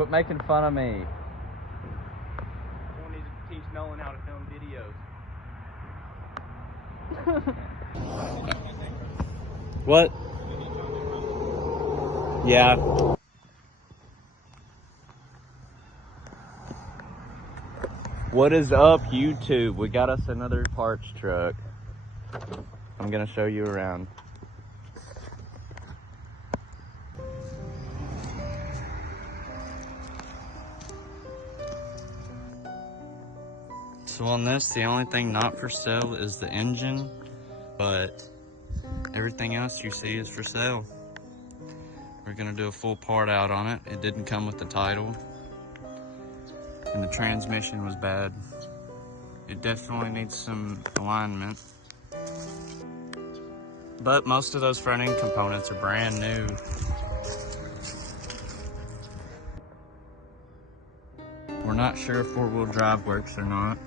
Quit making fun of me. I need to teach Nolan how to film videos. What? Yeah. What is up, YouTube? We got us another parts truck. I'm gonna show you around. So on this, the only thing not for sale is the engine, but everything else you see is for sale. We're gonna do a full part out on it. It didn't come with the title, and the transmission was bad. It definitely needs some alignment, but most of those front end components are brand new. We're not sure if 4-wheel drive works or not.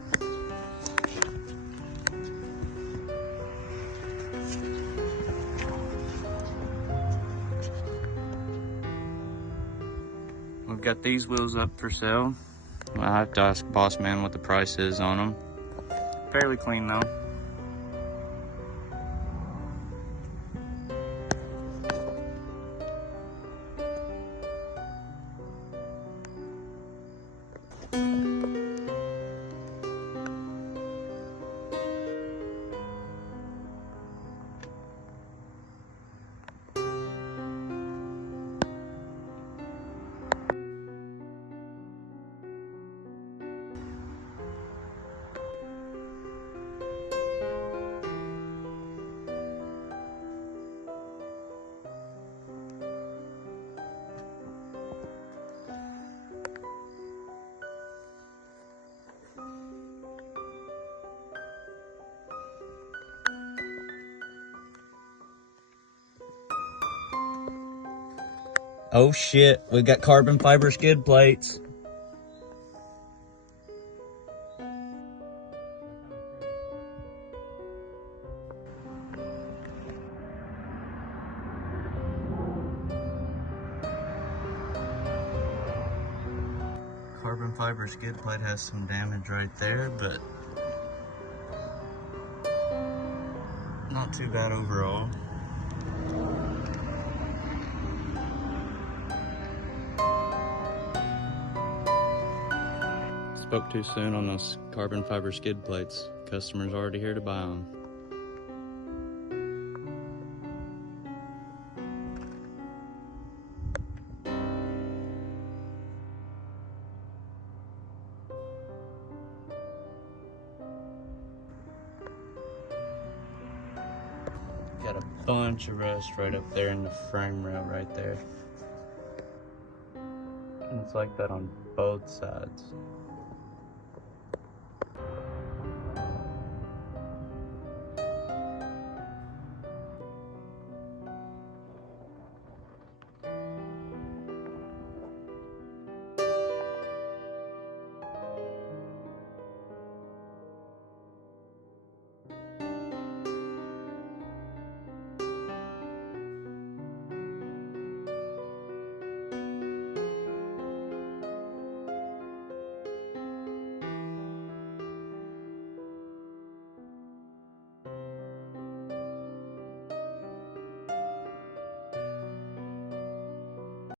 We've got these wheels up for sale. I have to ask boss man what the price is on them. Fairly clean though. Oh shit, we got carbon fiber skid plates. Carbon fiber skid plate has some damage right there, but not too bad overall. Spoke too soon on those carbon fiber skid plates. Customer's already here to buy them. Got a bunch of rust right up there in the frame rail right there. And it's like that on both sides.